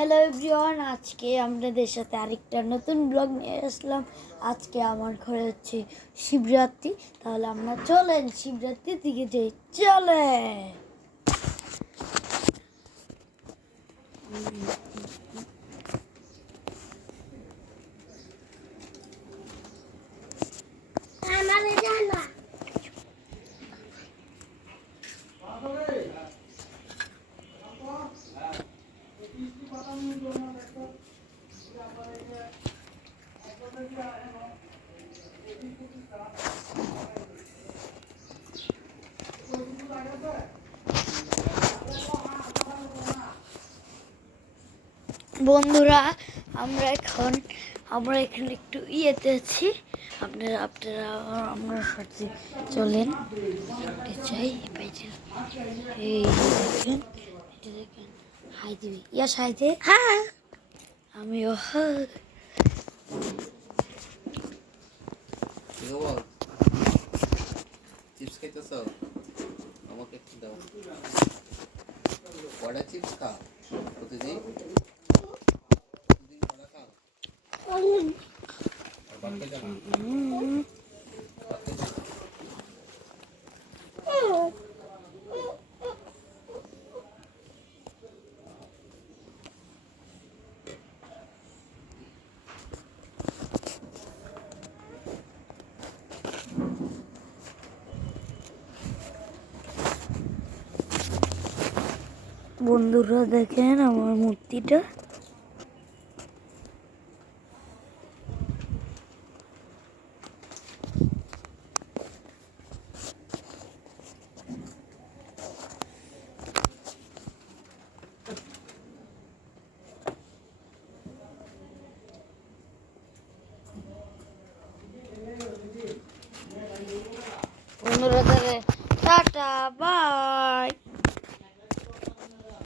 Hello everyone, আজকে আপনাদের সাথে আরেকটা নতুন ব্লগ নিয়ে আসলাম। আজকে আমার ঘরে হচ্ছে শিবরাত্রি। তাহলে আমরা চলেন শিবরাত্রির দিকে যাই, চলে। বন্ধুরা, আমরা এখানে একটু ইয়েতে আছি। আপনারা আমরা সাথে চলেন, চাই এই দেখেন, এটা দেখেন। হাই দিবি, ইয়াস হাই দে। হ্যাঁ, আমিও চিপস খাইতেছ? আমাকে একটু দাও। কয়টা চিপস খা প্রতিদিন? কয়টা খা? আর ভাত খাইতে না? ভাত খাইতে না? বন্ধুরা দেখেন আমার মূর্তিটা। বন্ধুরা, টাটা বাই।